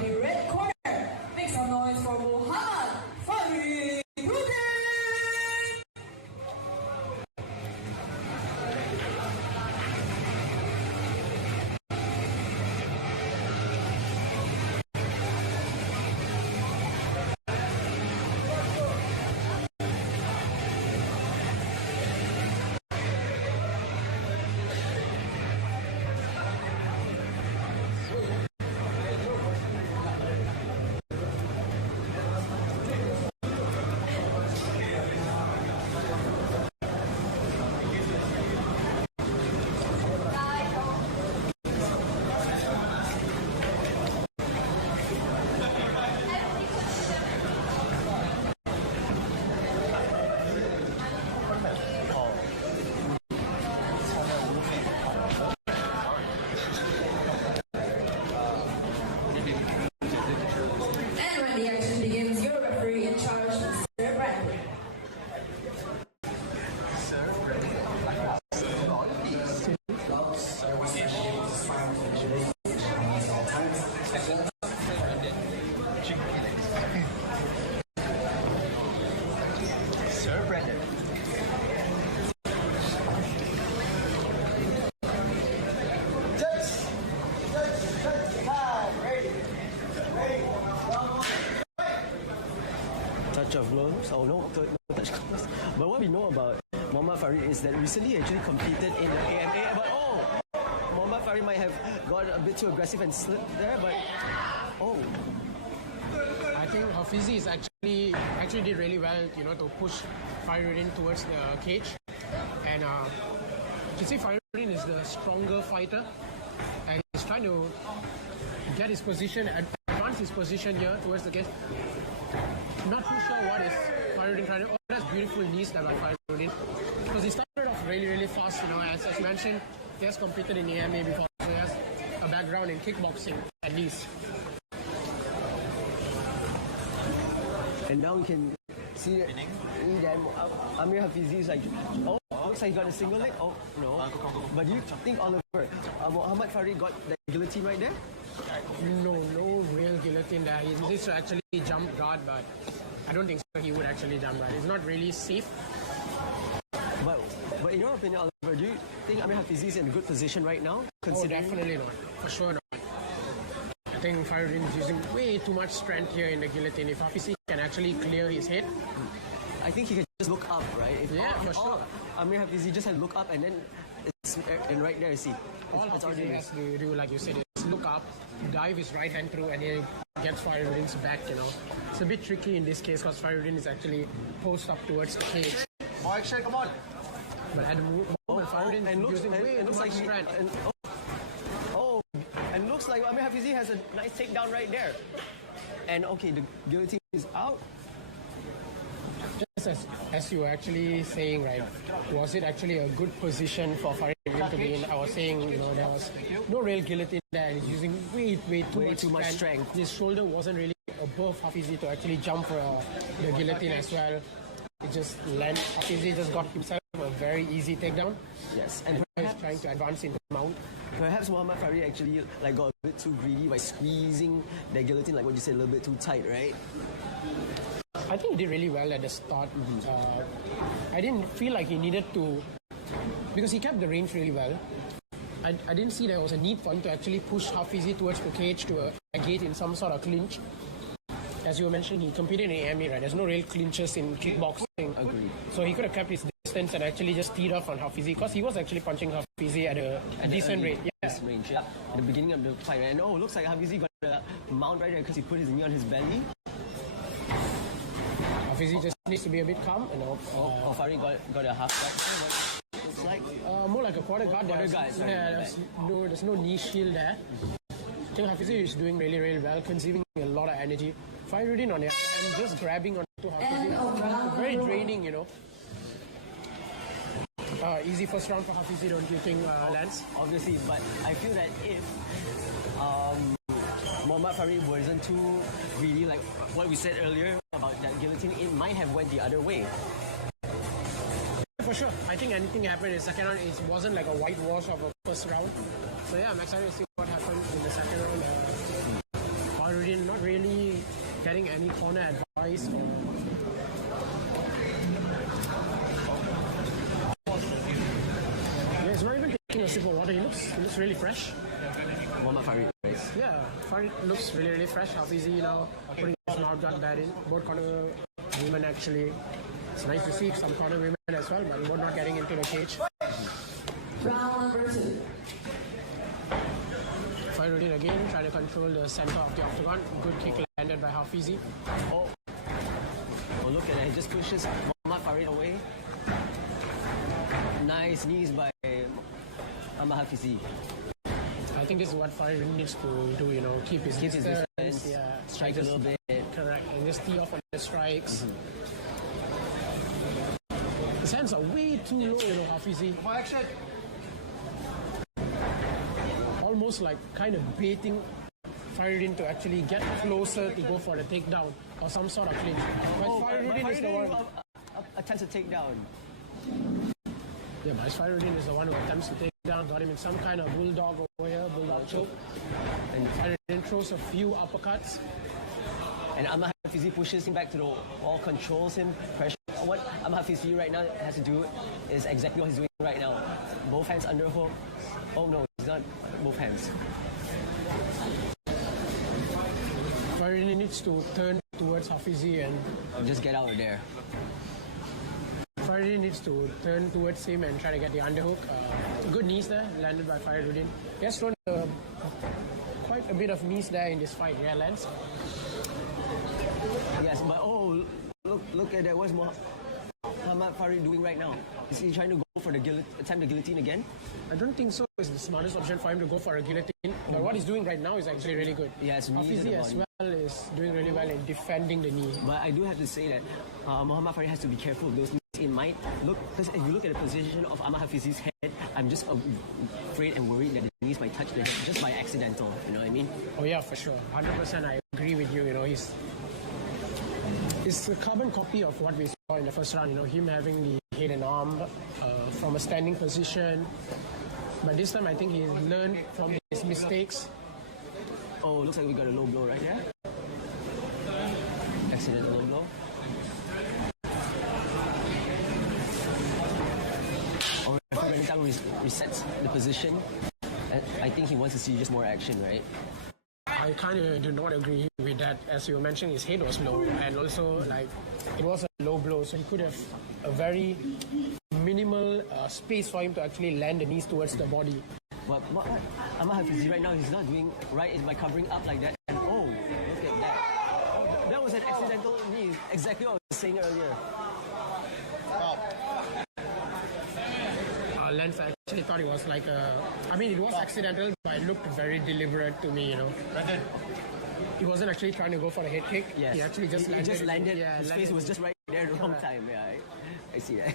the red corner. Make some noise for Muhammad Farid Hudin. Touch of gloves. Oh no, no touch gloves. But what we know about Muhammad Farid is that recently he actually competed in the AMA. But Muhammad Farid might have got a bit too aggressive and slipped there. But I think Hafizi is actually did really well, to push Faridin towards the cage. And you see, Faridin is the stronger fighter, and he's trying to get his position, advance his position here towards the cage. Not too sure what is Faridin trying to. Oh, that's beautiful knees that by Faridin, because he started off really, really fast. As mentioned, he has competed in the AMA before, so he has a background in kickboxing at least. And now we can see that Amir Hafizi is like, looks like he got a single leg. Oh, no. But do you think, Oliver, Muhammad Farid got the guillotine right there? No real guillotine there. He needs to actually jump guard, but I don't think so he would actually jump guard. It's not really safe. But in your opinion, Oliver, do you think Amir Hafizi is in a good position right now? Oh, definitely not. For sure not. I think Faridin is using way too much strength here in the guillotine. If Hafizi can actually clear his head, I think he can just look up, right? For sure. Amir Hafizi just had to look up, and then it's and right there, see. All Hafizi has to do, like you said, is look up, dive his right hand through, and he gets Faridin's back, It's a bit tricky in this case because Faridin is actually posed up towards the cage. Oh, action, come on. But at the moment, Faridin is using way too much strength. And looks like Amir Hafizi has a nice takedown right there. And okay, the guillotine is out. Just as you were actually saying, right, was it actually a good position for Faridin to be in? I was saying, there was no real guillotine there. He's using way too much strength. His shoulder wasn't really above Hafizi to actually jump for the guillotine as well. It just landed. Hafizi just got himself a very easy takedown. Yes, and he's trying to advance into the mount. Perhaps Muhammad Farid actually got a bit too greedy by squeezing the guillotine, like what you said, a little bit too tight, right? I think he did really well at the start. I didn't feel like he needed to, because he kept the range really well. I didn't see there was a need for him to actually push Hafizi towards the cage to engage in some sort of clinch. As you mentioned, he competed in AMA, right? There's no real clinches in kickboxing. Agreed. So he could have kept his distance and actually just teed off on Hafizi, because he was actually punching Hafizi at a decent rate. At the beginning of the fight. And looks like Hafizi got a mount right there because he put his knee on his belly. Hafizi just needs to be a bit calm. Farid got a half guard. Looks like more like a quarter guard. There's no knee shield there. I think Hafizi is doing really, really well, consuming a lot of energy. Faridin on the other hand, just grabbing onto Hafizi. Very draining, Easy first round for Hafizi, don't you think, Lance? Obviously, but I feel that if Muhammad Farid wasn't too greedy, like what we said earlier about that guillotine, it might have went the other way. For sure. I think anything happened in the second round. It wasn't like a whitewash of a first round. So yeah, I'm excited to see what happens in the second round. Faridin getting any corner advice or... Yeah, he's not even taking a sip of water. He looks really fresh. Muhammad Farid, right? Yeah, Farid looks really, really fresh. Hafizi now putting his mouth guard bad in. Both corner women actually. It's nice to see some corner women as well, but both not getting into the cage. Round number 2. Fairuddin again trying to control the center of the octagon. Good kick landed by Hafizi. Oh, look at that. He just pushes Muhammad Farid away. Nice knees by Ahmad Hafizi. I think this is what Farid needs to do, you know, keep his distance, yeah, strike a little bit. Correct, and just tee off on the strikes. His hands are way too low, you know, Hafizi. Almost like kind of baiting Fairuddin to actually get closer to go for the takedown or some sort of clinch. But Fairuddin is the one. Attempts a takedown. Yeah, but Fairuddin is the one who attempts to take down, got him in some kind of bulldog over here, bulldog choke. And Fairuddin throws a few uppercuts. And Ahmad Hafizi pushes him back to the wall, controls him, pressure. What Ahmad Hafizi right now has to do is exactly what he's doing right now. Both hands underhook. Oh no, he's not both hands. Fairuddin needs to turn towards Hafizi and... just get out of there. Fairuddin needs to turn towards him and try to get the underhook. Good knees there, landed by Fairuddin. He has thrown quite a bit of knees there in this fight. Yeah, Lance? Yes, but oh, look at that. What's Muhammad Farid doing right now? Is he trying to go for the attempt the guillotine again? I don't think so. It's the smartest option for him to go for a guillotine. But what he's doing right now is actually really good. Yes, Hafizi as well is doing really well in defending the knee. But I do have to say that Muhammad Farid has to be careful of those knees. It might look, because if you look at the position of Ahmad Hafizi's head, I'm just afraid and worried that the knees might touch the head just by accidental. You know what I mean? Oh yeah, for sure. 100% I agree with you. You know, it's a carbon copy of what we saw in the first round. You know, him having the head and arm from a standing position. But this time I think he learned from his mistakes. Oh, looks like we got a low blow right there. Accidental low blow. Or Renitang resets the position. I think he wants to see just more action, right? I kind of do not agree with that. As you mentioned, his head was low, and also like it was a low blow, so he could have a very minimal space for him to actually land the knees towards the body. What Ahmad Hafizi right now he's not doing right is by covering up like that. And oh, look at that! Oh, that was an accidental knee. Exactly what I was saying earlier. Lance actually thought it was like I mean, it was accidental, but it looked very deliberate to me, you know. He wasn't actually trying to go for a head kick. Yes. He actually just landed. He just landed. Yeah, his face was just right there at the wrong time. Yeah, I see that.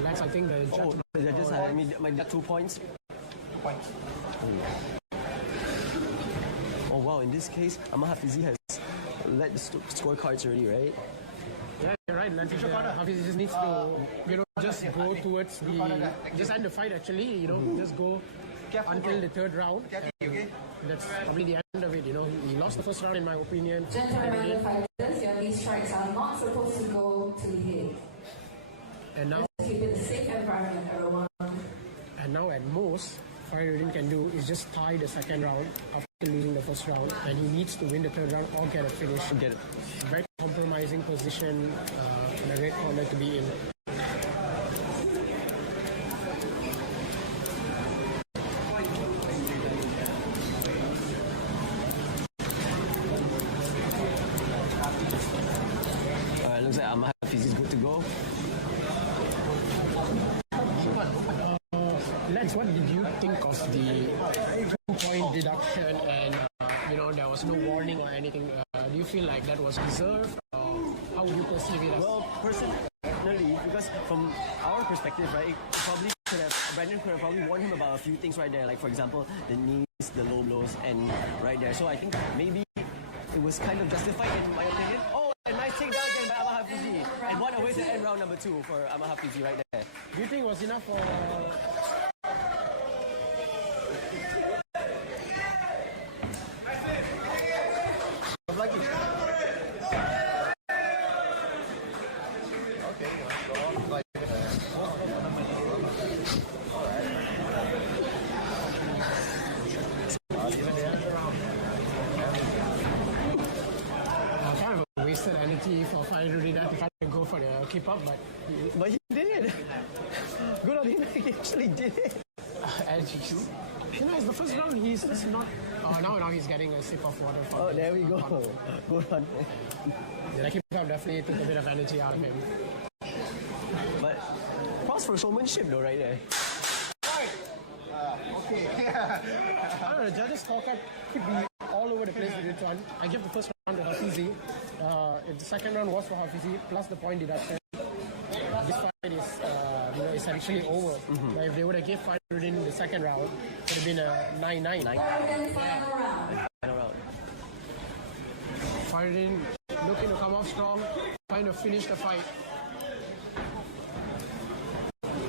Lance, I think the judge... Oh, the judges had me my 2 points. Oh wow, in this case, Ahmad Hafizi has led the scorecards already, right? Yeah, you're right. Lance, Hafiz just needs to, you know, just go towards the... Just end the fight, actually, you know, just go until the third round. That's probably the end of it, you know. He lost the first round, in my opinion. Gentlemen fighters, your knee strikes are not supposed to go to the head. And now... Let's keep it a safe environment, everyone. And now at most, Fairuddin can do is just tie the second round after losing the first round, and he needs to win the third round or get a finish. Get it. Very compromising position in a red corner to be in. Looks like Ahmad Hafiz is good to go. Lance, what did you think of the 2-point deduction and, you know, there was no warning or anything? Do you feel like that was deserved? Or how would you perceive it? Well, personally, because from our perspective, right, Brandon could have probably warned him about a few things right there, like for example, the knees, the low blows, and right there. So I think maybe it was kind of justified in my opinion. Oh, a nice takedown again by Ahmad Hafizi, and what a way to end round number 2 for Ahmad Hafizi right there. Do you think it was enough for... wasted energy for Fahruddin to try to go for the keep up, but he did. Good on him. He actually did it. and you know, it's the first round. He's just not. Now he's getting a sip of water. Oh, there we go. Good on. The keep up definitely took a bit of energy out of him. But props for showmanship though, right there. I don't know, the judges' scorecard could be all over the place with this one. I give the first round to Hafizi. If the second round was for Hafizi, plus the point deduction, this fight is essentially over. But if they would have given Fahruddin the second round, it would have been a 9-9. Final round. Fahruddin looking to come off strong, trying to finish the fight.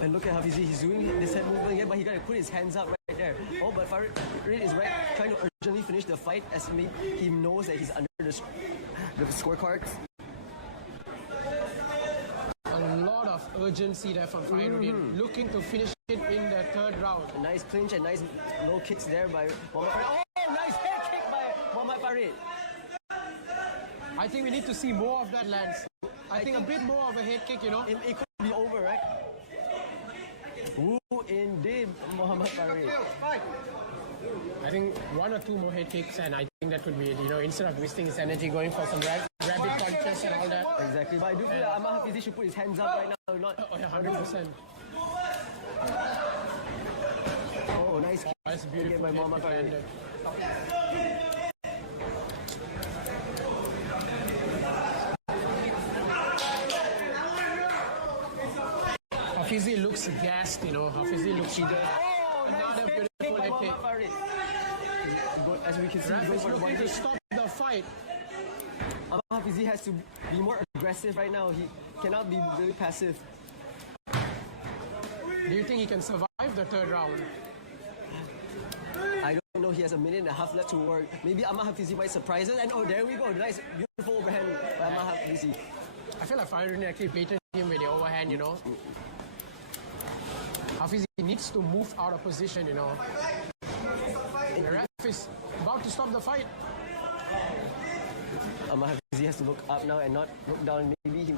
And look at Hafizi, he's doing this head movement here, but he gotta put his hands up right there. Oh, but Fahruddin is right, trying to urgently finish the fight as he knows that he's under the scorecards. A lot of urgency there from Fahruddin, looking to finish it in the third round. A nice clinch and nice low kicks there by Mohammad Farid. Oh, nice head kick by Mohammad Farid. I think we need to see more of that, Lance. I think a bit more of a head kick, you know. It could be over, right? Ooh, indeed, Mohammad Farid. I think one or two more head kicks, and I think that could be it. You know, instead of wasting his energy going for some rabbit punches and all that. Exactly, but I do feel that Ahmad Hafizi should put his hands up right now. Not. Oh, yeah, 100%. Oh, nice kick. That's beautiful by Mohammad head Farid. kick. Hafizi looks gassed, you know. Hafizi looks eager. Another beautiful head kick. As we can see, Ref going is for the looking body to kick. stop the fight. Ahmad Hafizi has to be more aggressive right now. He cannot be really passive. Do you think he can survive the third round? I don't know. He has a minute and a half left to work. Maybe Ahmad Hafizi might surprise us. And oh, there we go. Nice, beautiful overhand by Ahmad Hafizi. I feel like Fahruddin actually baited him with the overhand, you know. Hafizi needs to move out of position, you know. The ref is about to stop the fight. Ahmad Hafizi has to look up now and not look down. Maybe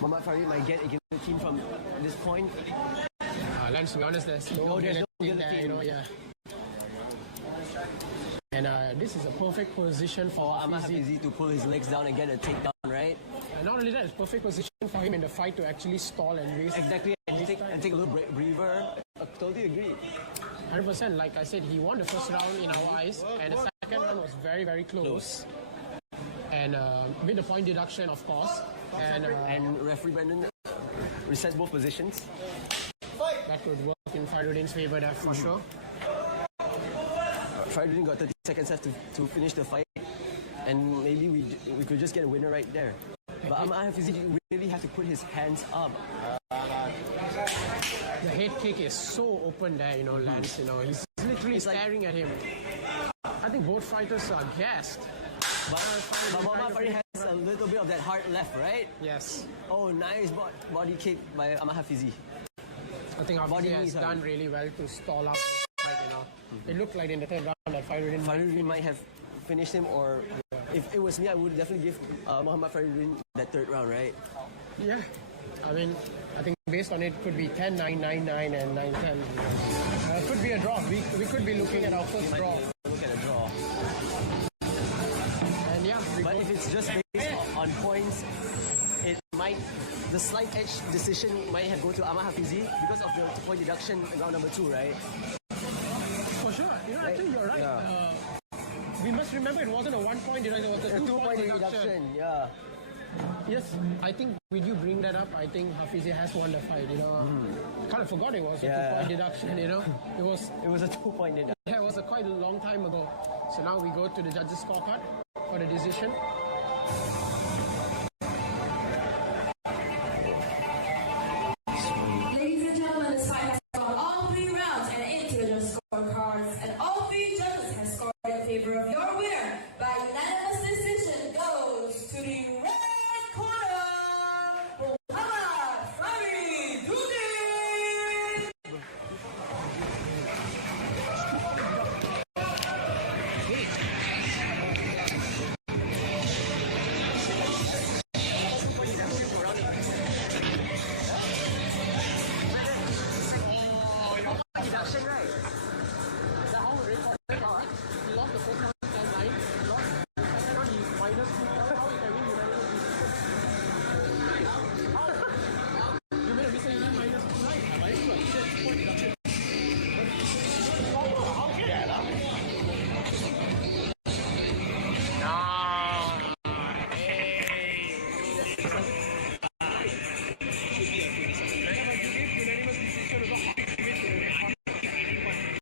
Mohammad Farid might get a guillotine from this point. Lance, to be honest, there's no guillotine there, you know, yeah. And this is a perfect position for Ahmad Hafizi to pull his legs down and get a takedown, right? And not only that, it's perfect position for him in the fight to actually stall and waste. Exactly, and take a little breather. I totally agree. 100%, like I said, he won the first round in our eyes, and the second round was very, very close. And with the point deduction, of course. And referee Brendan resets both positions. That could work in Fahruddin's favor there for sure. Fahruddin got 30 seconds left to finish the fight, and maybe we could just get a winner right there. But Ahmad Hafizi really has to put his hands up. The head kick is so open there, you know, Lance. You know, he's literally staring at him. I think both fighters are gassed. But Mohammad Farid has a little bit of that hard left, right? Yes. Oh, nice body kick by Ahmad Hafizi. I think Hafizi has done really well to stall out this fight, you know. It looked like in the third round that Fahruddin might have finished him, or if it was me, I would definitely give Mohammad Fahruddin that third round, right? Yeah. I mean, I think based on it, could be 10-9, 9-9, and 9-10. Could be a draw. We could be looking at our first draw. Look at a draw. And yeah, but if it's just based on points, the slight edge decision might have gone to Ahmad Hafizi because of the point deduction in round number 2, right? For sure. You know, actually, you're right. Yeah. We must remember it wasn't a 1 point deduction, it was a 2 point deduction. Yeah. Yes, I think when you bring that up, I think Hafizi has won the fight, you know. Kind of forgot it was a 2 point deduction, you know. It was a 2 point deduction. Yeah, it was quite a long time ago. So now we go to the judges' scorecard for the decision.